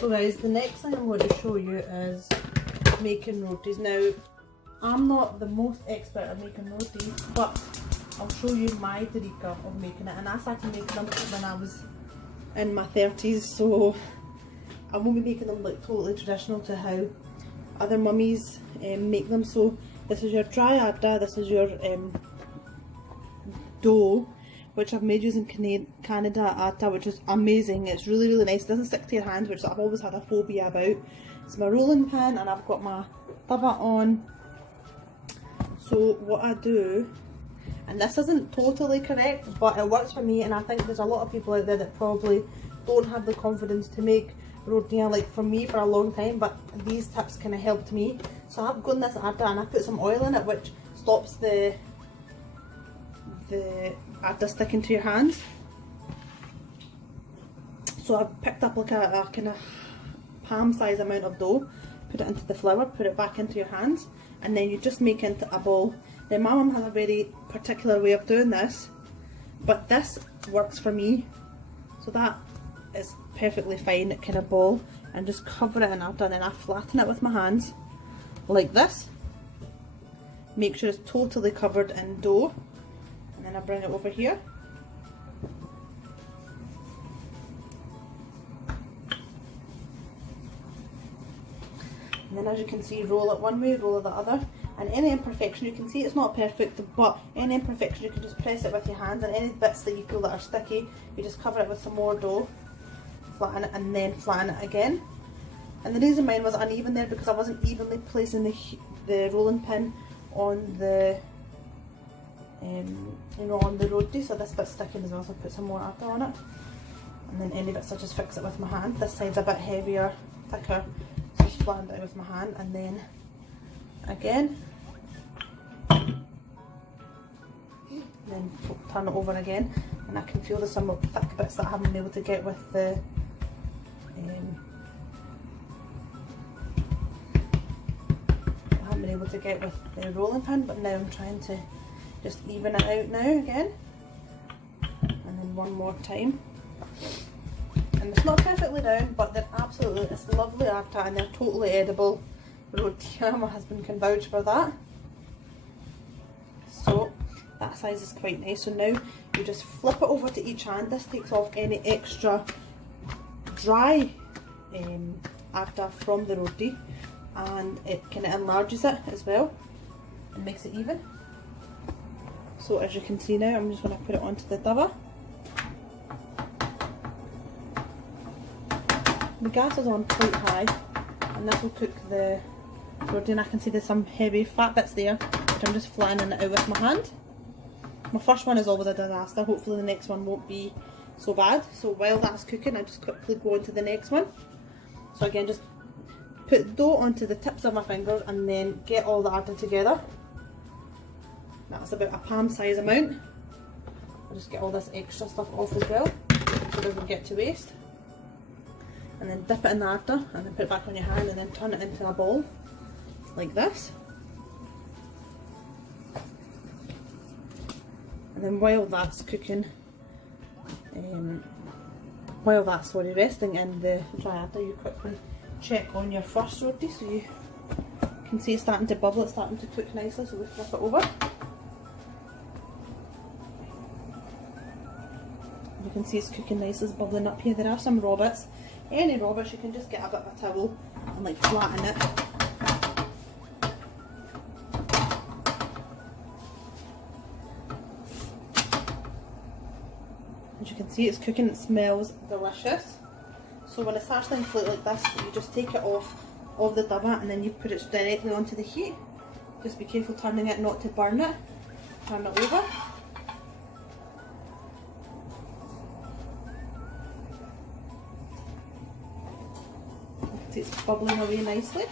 So guys, the next thing I'm going to show you is making rotis. Now, I'm not the most expert at making rotis, but I'll show you my tariqa of making it. And I started making them when I was in my 30s, so I won't be making them like totally traditional to how other mummies make them. So this is your dry atta, this is your dough, which I've made using Canada atta, which is amazing. It's really, really nice. It doesn't stick to your hands, which I've always had a phobia about. It's my rolling pin, and I've got my tawa on. So what I do, and this isn't totally correct, but it works for me, and I think there's a lot of people out there that probably don't have the confidence to make roti like for me for a long time, but these tips kind of helped me. So I've got this atta and I put some oil in it, which stops the atta sticking to your hands. So I've picked up like a kind of palm size amount of dough, put it into the flour, put it back into your hands, and then you just make into a ball. Now my mum has a very particular way of doing this, but this works for me, so that is perfectly fine kind of ball, and just cover it in atta, and then I flatten it with my hands like this. Make sure it's totally covered in dough, and then I bring it over here. And then, as you can see, roll it one way, roll it the other. And any imperfection, you can see it's not perfect, but any imperfection you can just press it with your hands, and any bits that you feel that are sticky, you just cover it with some more dough, flatten it, and then flatten it again. And the reason mine was uneven there because I wasn't evenly placing the rolling pin on the you know, on the roti, so this bit's sticking as well, so I put some more atta on it. And then any bits I just fix it with my hand. This side's a bit heavier, thicker, so just flatten it out with my hand, and then again, then turn it over again, and I can feel there's some thick bits that I haven't been able to get with the with the rolling pin, but now I'm trying to just even it out now again, and then one more time. And it's not perfectly round, but they're absolutely, it's lovely atta, and they're totally edible roti. My husband can vouch for that. So that size is quite nice. So now you just flip it over to each hand. This takes off any extra dry atta from the roti, and it kind of enlarges it as well and makes it even. So as you can see now, I'm just going to put it onto the tawa. The gas is on quite high, and this will cook the roti, and I can see there's some heavy fat bits there, which I'm just flattening it out with my hand. My first one is always a disaster. Hopefully the next one won't be so bad. So while that's cooking, I just quickly go on to the next one. So again, just put dough onto the tips of my fingers and then get all the atta together. That's about a palm size amount. I'll just get all this extra stuff off as well, so it doesn't get to waste. And then dip it in the atta, and then put it back on your hand, and then turn it into a ball like this. And then while that's cooking, resting in the dry atta, you quickly check on your first roti. So you can see it's starting to bubble, it's starting to cook nicely, so we flip it over. You can see it's cooking nicely, it's bubbling up here. There are some raw bits. Any raw bits, you can just get a bit of a towel and like flatten it. As you can see, it's cooking, it smells delicious. So when it starts to inflate like this, you just take it off of the tawa, and then you put it directly onto the heat. Just be careful turning it not to burn it. Turn it over. It's bubbling away nicely.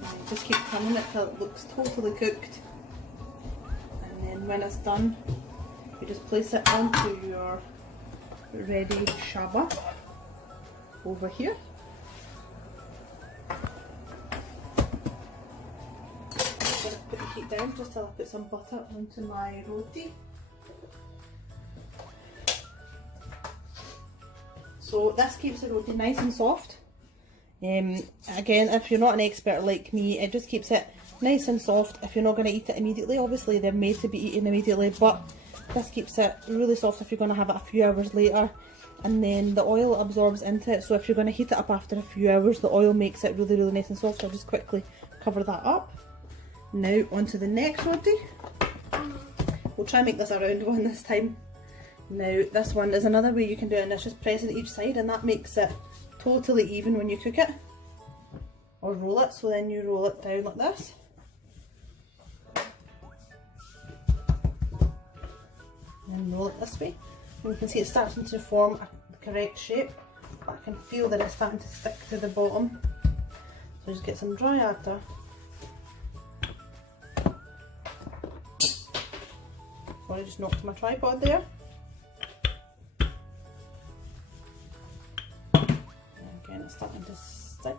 And just keep turning it till it looks totally cooked. And then when it's done, you just place it onto your ready shaba over here. heat down just till I put some butter onto my roti. So this keeps the roti nice and soft. Again, if you're not an expert like me, it just keeps it nice and soft. If you're not going to eat it immediately, obviously they're made to be eaten immediately, but this keeps it really soft if you're going to have it a few hours later. And then the oil absorbs into it, so if you're going to heat it up after a few hours, the oil makes it really, really nice and soft. So I'll just quickly cover that up. Now onto the next roti. We'll try and make this a round one this time. Now this one is another way you can do it, and it's just pressing each side, and that makes it totally even when you cook it. Or roll it, so then you roll it down like this. And roll it this way. And you can see it's starting to form the correct shape, but I can feel that it's starting to stick to the bottom. So just get some dry atta. Sorry, I just knocked my tripod there. And again, it's starting to stick.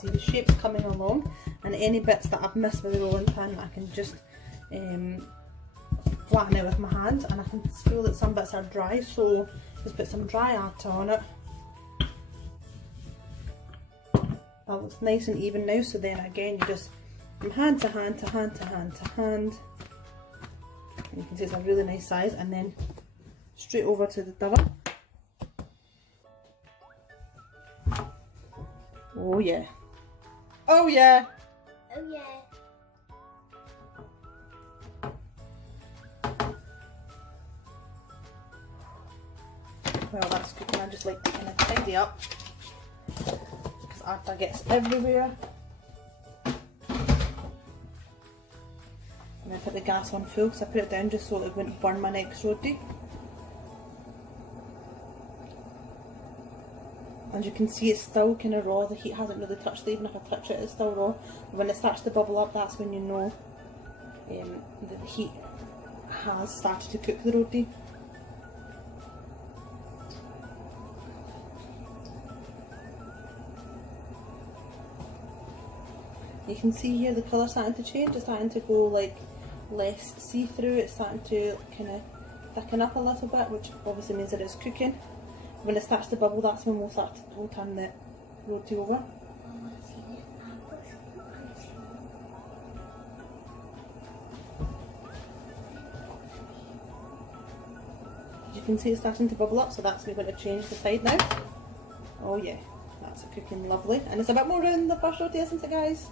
See the shapes coming along, and any bits that I've missed with the rolling pin I can just flatten out with my hand, and I can feel that some bits are dry, so just put some dry atta on it. That looks nice and even now, so then again you just from hand to hand to hand to hand to hand, and you can see it's a really nice size, and then straight over to the tawa. Oh yeah. Oh yeah! Oh yeah. Well, that's good, and I just like to kind of tidy up because atta gets everywhere. And I put the gas on full because I put it down just so it wouldn't burn my next roti. And you can see it's still kind of raw, the heat hasn't really touched it, even if I touch it it's still raw. When it starts to bubble up, that's when you know that the heat has started to cook the roti. You can see here the colour starting to change, it's starting to go like less see-through, it's starting to kind of thicken up a little bit, which obviously means that it's cooking. When it starts to bubble, that's when we'll turn the roti over. You can see it's starting to bubble up, so that's me going to change the side now. Oh yeah, that's cooking lovely, and it's a bit more round than the first roti, isn't it, guys?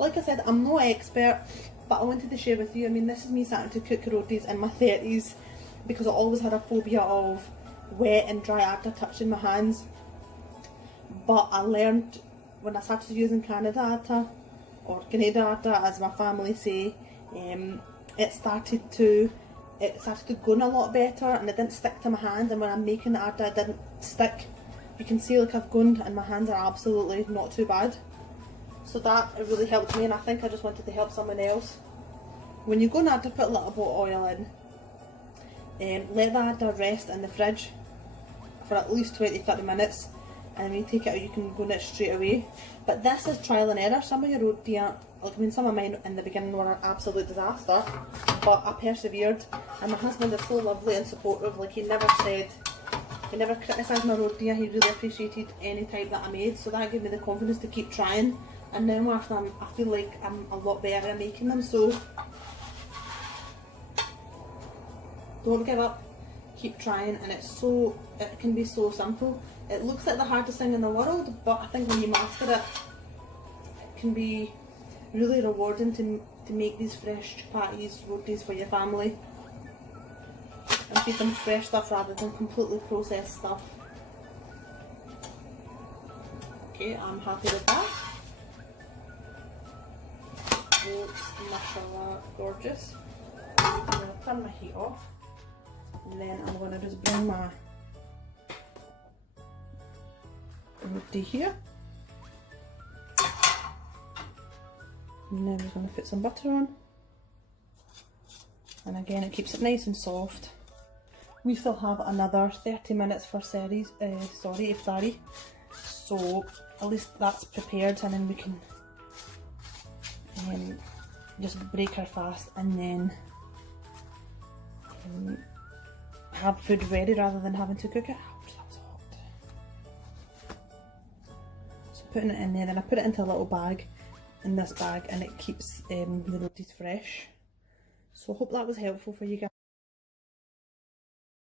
Like I said, I'm no expert, but I wanted to share with you. I mean, this is me starting to cook rotis in my 30s because I always had a phobia of wet and dry atta touching my hands, but I learned when I started using Canada atta, or Canada atta as my family say, it started to go a lot better, and it didn't stick to my hands, and when I'm making the atta it didn't stick. You can see like I've gone and my hands are absolutely not too bad, so that it really helped me, and I think I just wanted to help someone else. When you go and atta, put a little bit of oil in. Let the atta rest in the fridge for at least 20-30 minutes, and when you take it out you can go in it straight away. But this is trial and error. Some of your roti aren't, like, I mean, some of mine in the beginning were an absolute disaster, but I persevered, and my husband is so lovely and supportive. Like, he never criticised my roti, he really appreciated any type that I made, so that gave me the confidence to keep trying. And now after I feel like I'm a lot better at making them, so don't give up, keep trying, and it can be so simple. It looks like the hardest thing in the world, but I think when you master it, it can be really rewarding to make these fresh chapatis, rotis for your family, and feed them fresh stuff rather than completely processed stuff. Okay, I'm happy with that. Looks mashallah gorgeous. I'm going to turn my heat off, and then I'm going to just bring my roti here. And then we're going to put some butter on. And again, it keeps it nice and soft. We still have another 30 minutes for iftari, so at least that's prepared, and then we can just break our fast and then have food ready rather than having to cook it. Ouch, that was hot. So putting it in there, then I put it into a little bag, in this bag, and it keeps the rotis fresh. So I hope that was helpful for you guys.